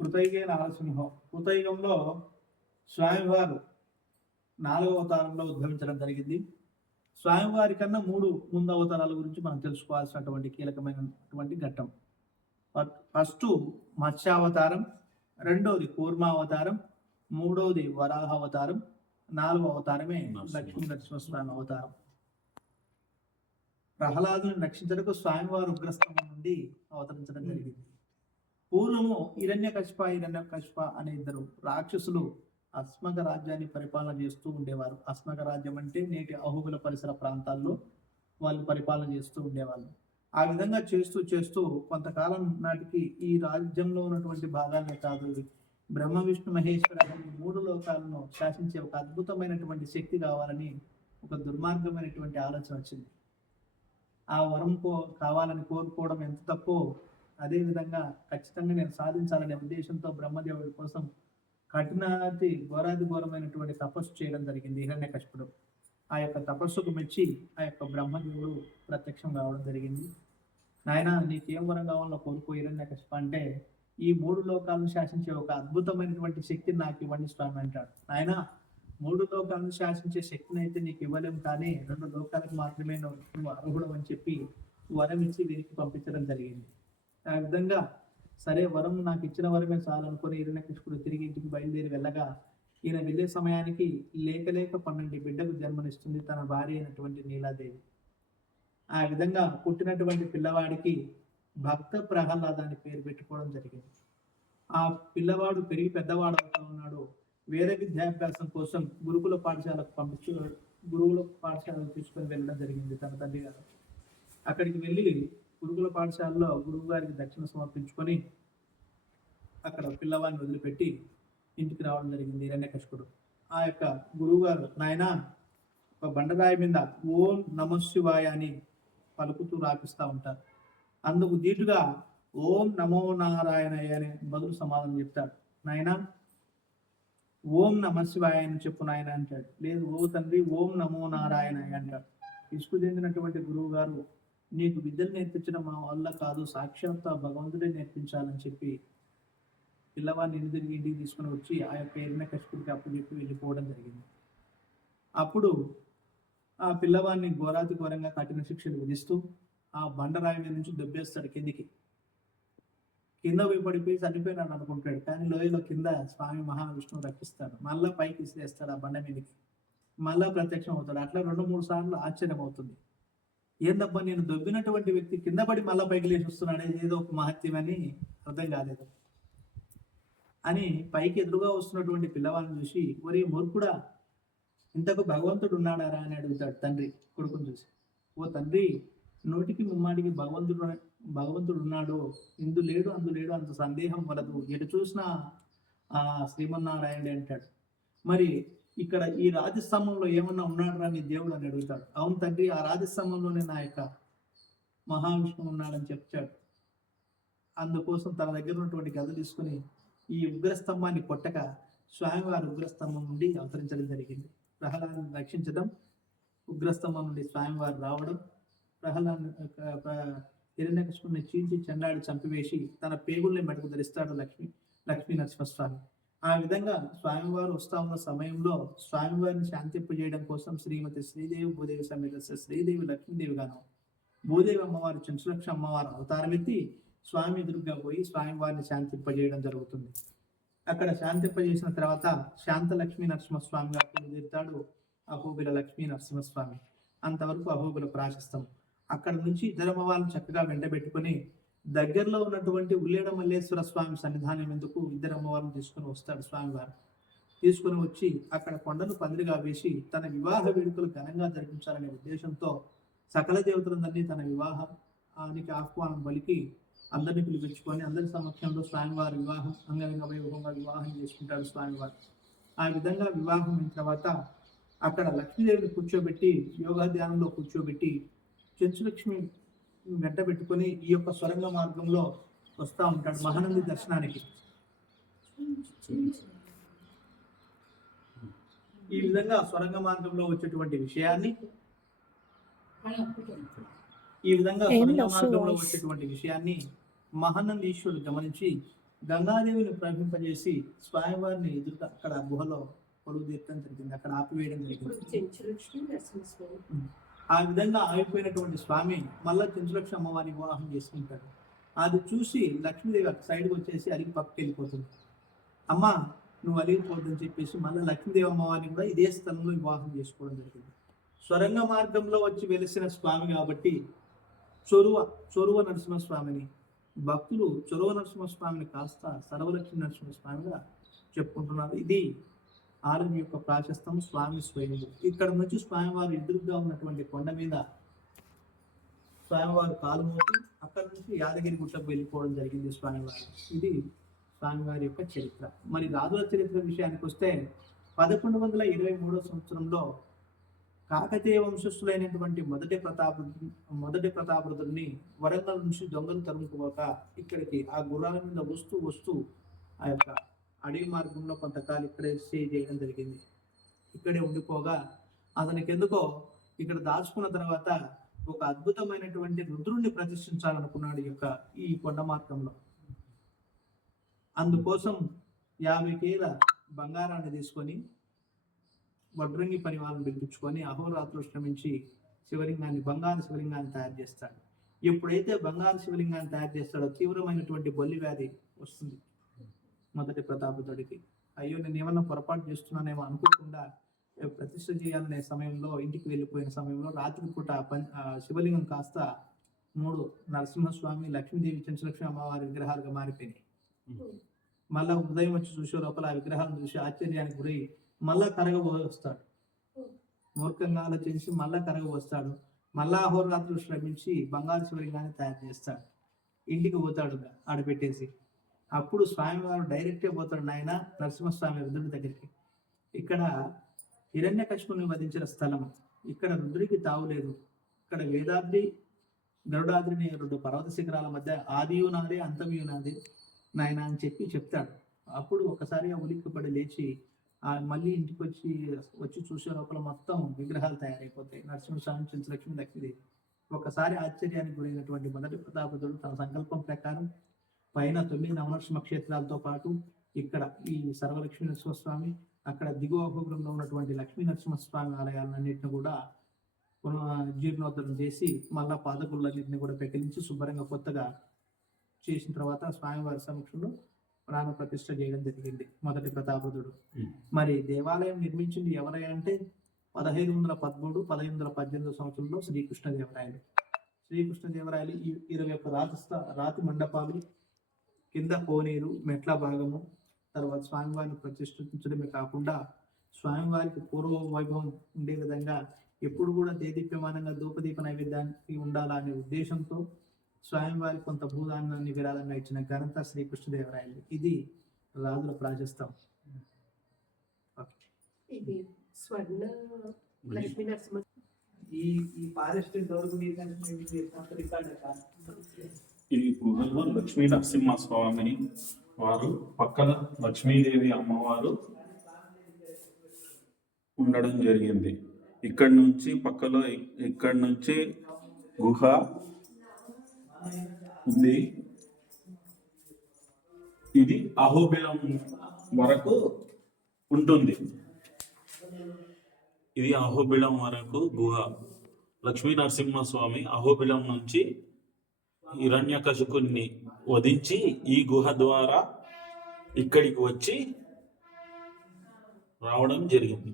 కృతయుగే నారసింహం. కృతయుగంలో స్వామివారు 4వ అవతారంలో ఉద్భవించడం జరిగింది. స్వామివారి కన్నా 3 ముందు అవతారాల గురించి మనం తెలుసుకోవాల్సినటువంటి కీలకమైనటువంటి ఘట్టం. ఫస్ట్ మత్స్యావతారం, రెండవది కూర్మావతారం, మూడవది వరాహావతారం, 4వ అవతారమే లక్ష్మీ నరసింహస్వామి అవతారం. ప్రహ్లాదుని రక్షించడానికి స్వామివారు ఉగ్రస్తంభం నుండి అవతరించడం జరిగింది. పూర్వము హిరణ్యకశిప అనే 2 రాక్షసులు అస్మక రాజ్యాన్ని పరిపాలన చేస్తూ ఉండేవారు. అస్మక రాజ్యం అంటే నేటి అహోబిల పరిసర ప్రాంతాల్లో వాళ్ళు పరిపాలన చేస్తూ ఉండేవాళ్ళు. ఆ విధంగా చేస్తూ కొంతకాలం నాటికి ఈ రాజ్యంలో ఉన్నటువంటి భాగాలనే కాదు, బ్రహ్మ విష్ణు మహేశ్వర 3 లోకాలను శాసించే ఒక అద్భుతమైనటువంటి శక్తి కావాలని ఒక దుర్మార్గమైనటువంటి ఆలోచన వచ్చింది. ఆ వరం కావాలని కోరుకోవడం ఎంత తప్పో, అదేవిధంగా ఖచ్చితంగా నేను సాధించాలనే ఉద్దేశంతో బ్రహ్మదేవుడి కోసం కఠినాతి ఘోరమైనటువంటి తపస్సు చేయడం జరిగింది హిరణ్యకశిపుడు. ఆ యొక్క తపస్సుకు మెచ్చి ఆ యొక్క బ్రహ్మదేవుడు ప్రత్యక్షం కావడం జరిగింది. నాయన, నీకేం వరం కావాలో కోరుకో హిరణ్యకశిప అంటే, ఈ 3 లోకాలను శాసించే ఒక అద్భుతమైనటువంటి శక్తిని నాకు ఇవ్వండి స్వామి అంటాడు. నాయన, 3 లోకాలను శాసించే శక్తిని అయితే నీకు ఇవ్వలేము, కానీ 2 లోకాలకు మాత్రమే నువ్వు అర్హుడు అని చెప్పి వరం ఇచ్చి వీరికి పంపించడం జరిగింది. ఆ విధంగా సరే, వరం నాకు ఇచ్చిన వరమే చాలనుకుని హిరణ్యకశిపుడు తిరిగి ఇంటికి బయలుదేరి వెళ్ళగా, ఈయన వెళ్ళే సమయానికి లేక 12 బిడ్డకు జన్మనిస్తుంది తన భార్య అయినటువంటి నీలాదేవి. ఆ విధంగా పుట్టినటువంటి పిల్లవాడికి భక్త ప్రహ్లాద అని పేరు పెట్టుకోవడం జరిగింది. ఆ పిల్లవాడు పెరిగి పెద్దవాడు అవుతా ఉన్నాడు. వేరే విద్యాభ్యాసం కోసం గురుకుల పాఠశాలకు తీసుకొని వెళ్ళడం జరిగింది తన తండ్రి గారు. అక్కడికి వెళ్ళి గురుకుల పాఠశాలలో గురువు గారికి దక్షిణ సమర్పించుకొని అక్కడ పిల్లవాడిని వదిలిపెట్టి ఇంటికి రావడం జరిగింది హిరణ్యకశిపుడు. ఆ యొక్క గురువు గారు, నాయన, ఒక బండరాయి మీద ఓం నమఃశివాయ అని పలుకుతూ రాపిస్తూ ఉంటారు. అందుకు దీటుగా ఓం నమో నారాయణయ్య అని బదులు సమాధానం చెప్తాడు. నాయన, ఓం నమఃశివాయ అని చెప్పు నాయన అంటాడు. లేదు, ఓ తండ్రి ఓం నమో నారాయణయ్య అంటాడు. ఇసుకు చెందినటువంటి గురువు గారు, నీకు విద్యలు నేర్పించడం మా వల్ల కాదు, సాక్షాత్ భగవంతుడే నేర్పించాలని చెప్పి పిల్లవాడిని ఇంటికి తీసుకుని వచ్చి ఆ యొక్క హిరణ్యకశిపుడికి అప్పు చెప్పి వెళ్ళిపోవడం జరిగింది. అప్పుడు ఆ పిల్లవాడిని ఘోరంగా కఠిన శిక్షలు విధిస్తూ ఆ బండరాయి మీద నుంచి దొబ్బేస్తాడు కిందికి. కింద పడిపోయి చనిపోయినాడు అనుకుంటాడు, కానీ లోయలో కింద స్వామి మహావిష్ణువు రక్షిస్తాడు. మళ్ళా పైకి విసిరేస్తాడు ఆ బండ మీదకి, మళ్ళా ప్రత్యక్షం అవుతాడు. అట్లా 2-3 సార్లు ఆశ్చర్యం అవుతుంది. ఏందబ్బా, నేను దొబ్బినటువంటి వ్యక్తి కింద పడి మళ్ళా పైకి లేచి వస్తున్నాడు, ఏదో ఒక మహత్యం అని అర్థం కాలేదు అని పైకి ఎదురుగా వస్తున్నటువంటి పిల్లవాడిని చూసి, ఒరే మూర్ఖుడా, ఇంతకు భగవంతుడు ఉన్నాడారా అని అడుగుతాడు తండ్రి కొడుకుని చూసి. ఓ తండ్రి, నోటికి ముమ్మాడికి భగవంతుడు ఉన్నాడు, ఇందు లేడు అందు లేడు, అంత సందేహం వలదు, ఎటు చూసినా శ్రీమన్నారాయణుడే అంటాడు. మరి ఇక్కడ ఈ రాజస్తంభంలో ఏమన్నా ఉన్నాడు నీ దేవుడు అని అడుగుతాడు. అవును తండ్రి, ఆ రాజస్తంభంలోనే నా యొక్క మహావిష్ణువు ఉన్నాడని చెప్తాడు. అందుకోసం తన దగ్గర ఉన్నటువంటి గద తీసుకుని ఈ ఉగ్రస్తంభాన్ని కొట్టక స్వామివారి ఉగ్రస్తంభం నుండి అవతరించడం జరిగింది. ప్రహ్లాదుని రక్షించడం, ఉగ్రస్తంభం నుండి స్వామివారు రావడం, హిరణ్యకశిపుడిని చీల్చి చెండాడి చంపివేసి తన పేగుల్ని మెడకు ధరిస్తాడు లక్ష్మీ నరసింహస్వామి. ఆ విధంగా స్వామివారు వస్తా ఉన్న సమయంలో స్వామివారిని శాంతింపజేయడం కోసం శ్రీమతి శ్రీదేవి భూదేవి సమేత శ్రీదేవి లక్ష్మీదేవి గాను భూదేవి అమ్మవారు చెంచులక్ష అమ్మవారు అవతారం ఎత్తి స్వామి ఎదురుగా పోయి స్వామివారిని శాంతింపజేయడం జరుగుతుంది. అక్కడ శాంతింపజేసిన తర్వాత శాంత లక్ష్మీ నరసింహస్వామిగా తీరుతాడు అహోబిల లక్ష్మీ నరసింహస్వామి. అంతవరకు అహోబిల ప్రాశస్తం. అక్కడ నుంచి ఇద్దరు అమ్మవారిని చక్కగా వెంటబెట్టుకుని దగ్గరలో ఉన్నటువంటి ఉల్లేడ మల్లేశ్వర స్వామి సన్నిధానం ఎందుకు ఇద్దరు అమ్మవారిని తీసుకుని వస్తాడు స్వామివారు. తీసుకుని వచ్చి అక్కడ కొండను పందిరిగా వేసి తన వివాహ వేడుకలు ఘనంగా జరిపించాలనే ఉద్దేశంతో సకల దేవతలందరినీ తన వివాహానికి ఆహ్వానం పలికి అందరినీ పిలిపించుకొని అందరి సమక్షంలో స్వామివారి వివాహం అంగరంగ వైభవంగా వివాహం చేసుకుంటాడు స్వామివారు. ఆ విధంగా వివాహం అయిన తర్వాత అక్కడ లక్ష్మీదేవిని కూర్చోబెట్టి యోగా ధ్యానంలో కూర్చోబెట్టి చెంచులక్ష్మి వెంట పెట్టుకొని ఈ యొక్క స్వరంగ మార్గంలో వస్తూ ఉంటాడు మహానంది దర్శనానికి. ఈ విధంగా స్వరంగ మార్గంలో వచ్చేటువంటి విషయాన్ని మహానందీశ్వరుడు గమనించి గంగాదేవిని ప్రవహింపజేసి స్వామివారిని ఎదురుగా అక్కడ గుహలో కొలువు తీర్చడం జరిగింది, అక్కడ ఆపివేయడం జరిగింది. ఆ విధంగా ఆగిపోయినటువంటి స్వామి మళ్ళా చెంచులక్ష్మి అమ్మవారిని వివాహం చేసుకుంటాడు. అది చూసి లక్ష్మీదేవి అక్కడ సైడ్కి వచ్చేసి అలిగి పక్కకి వెళ్ళిపోతుంది. అమ్మ నువ్వు అలిగిపోద్దని చెప్పేసి మళ్ళీ లక్ష్మీదేవి అమ్మవారిని కూడా ఇదే స్థలంలో వివాహం చేసుకోవడం జరిగింది. స్వరంగ మార్గంలో వచ్చి వెలిసిన స్వామి కాబట్టి చొరువ నరసింహస్వామిని భక్తులు చొరవ నరసింహస్వామిని కాస్త సర్వలక్ష్మి నరసింహస్వామిగా చెప్పుకుంటున్నారు. ఇది ఆలయం యొక్క ప్రాశస్తం, స్వామి స్వయంభు. ఇక్కడ నుంచి స్వామివారు ఎదురుగా ఉన్నటువంటి కొండ మీద స్వామివారు కాలు మోపి అక్కడ నుంచి యాదగిరి గుట్టకు వెళ్ళిపోవడం జరిగింది స్వామివారు. ఇది స్వామివారి యొక్క చరిత్ర. మరి రాజుల చరిత్ర విషయానికి వస్తే 1123 సంవత్సరంలో కాకతీయ వంశస్థులైనటువంటి మొదటి ప్రతాపరుద్రుని వరంగల్ నుంచి దొంగలు తరుముకోక ఇక్కడికి ఆ గుర్రాల మీద వస్తూ ఆ యొక్క అడవి మార్గంలో కొంతకాలం ఇక్కడే స్టే చేయడం జరిగింది. ఇక్కడే ఉండిపోగా అతనికి ఎందుకో ఇక్కడ దాచుకున్న తర్వాత ఒక అద్భుతమైనటువంటి రుద్రుణ్ణి ప్రతిష్ఠించాలనుకున్నాడు ఈ కొండ మార్గంలో. అందుకోసం 50 కేల బంగారాన్ని తీసుకొని వడ్రంగి పని వాళ్ళని పిలిపించుకొని అహోరాత్రులు శ్రమించి బంగారు శివలింగాన్ని తయారు చేస్తాడు. ఎప్పుడైతే బంగారు శివలింగాన్ని తయారు చేస్తాడో తీవ్రమైనటువంటి బొల్లి వ్యాధి వస్తుంది మొదటి ప్రతాపరుద్రుడికి. అయ్యో నేను ఏమన్నా పొరపాటు చేస్తున్నానేమో అనుకోకుండా ప్రతిష్ఠ చేయాలనే సమయంలో ఇంటికి వెళ్ళిపోయిన సమయంలో రాత్రిపూట శివలింగం కాస్త 3 నరసింహస్వామి, లక్ష్మీదేవి, చెంచులక్ష్మి అమ్మవారి విగ్రహాలుగా మారిపోయినాయి. మళ్ళా ఉదయం వచ్చి చూసే లోపల ఆ విగ్రహాలను చూసి ఆశ్చర్యానికి గురై మళ్ళా కరగబోస్తాడు. మూర్ఖంగా ఆలోచించి మళ్ళా కరగబోస్తాడు. మళ్ళా అహోరాత్రులు శ్రమించి బంగారు శివలింగాన్ని తయారు చేస్తాడు. ఇంటికి పోతాడు ఆడపెట్టేసి. అప్పుడు స్వామివారు డైరెక్ట్గా పోతాడు నాయన నరసింహస్వామి రుద్రుడి దగ్గరికి. ఇక్కడ హిరణ్యకశిపుని వధించిన స్థలం, ఇక్కడ రుద్రుడికి తావులేదు. ఇక్కడ వేదాద్రి గరుడాద్రిని 2 పర్వత శిఖరాల మధ్య ఆదియు నాదే అంతమియు నాదే నాయన అని చెప్తాడు. అప్పుడు ఒకసారిగా ఉలిక్కిపడి లేచి మళ్ళీ ఇంటికి వచ్చి చూసే లోపల మొత్తం విగ్రహాలు తయారైపోతాయి. నరసింహస్వామి, చెంచులక్ష్మి, లక్ష్మీదేవి. ఒకసారి ఆశ్చర్యానికి గురైనటువంటి మొదటి ప్రతాపరుద్రుడు తన సంకల్పం ప్రకారం పైన 9 నవనరసింహ క్షేత్రాలతో పాటు ఇక్కడ ఈ సర్వలక్ష్మీ నరసింహస్వామి, అక్కడ దిగువ గోపురంలో ఉన్నటువంటి లక్ష్మీ నరసింహస్వామి ఆలయాలన్నింటినీ కూడా జీర్ణోద్ధరణ చేసి మళ్ళా పాదకులన్నింటినీ కూడా పెకిలించి శుభ్రంగా కొత్తగా చేసిన తర్వాత స్వామివారి సమక్షంలో ప్రాణ ప్రతిష్ఠ చేయడం జరిగింది మొదటి ప్రతాపరుద్రుడు. మరి దేవాలయం నిర్మించింది ఎవరై అంటే 1513, 1518 సంవత్సరంలో శ్రీకృష్ణదేవరాయలు 21 రాతి మండపాలు, కింద కోనేరు, మెట్ల భాగము, తర్వాత స్వామివారిని ప్రతిష్ఠించడమే కాకుండా స్వామివారికి పూర్వ వైభవం ఉండే విధంగా ఎప్పుడు కూడా దేదీప్యమానంగా ధూపదీప నైవేద్యానికి ఉండాలనే ఉద్దేశంతో స్వామివారి కొంత భూదానాన్ని విరాళంగా ఇచ్చిన ఘనత శ్రీకృష్ణదేవరాయలు. ఇది రాజుల ప్రాశస్తం. ఈ ఫారెస్ట్ ఈ గుహలో లక్ష్మీ నరసింహస్వామిని వారు పక్కన లక్ష్మీదేవి అమ్మవారు ఉండడం జరిగింది. ఇక్కడి నుంచి గుహ ఉంది. ఇది అహోబిలం వరకు ఉంటుంది. ఇది అహోబిలం వరకు గుహ. లక్ష్మీ నరసింహస్వామి అహోబిలం నుంచి హిరణ్యకశిపుని వధించి ఈ గుహ ద్వారా ఇక్కడికి వచ్చి రావడం జరిగింది.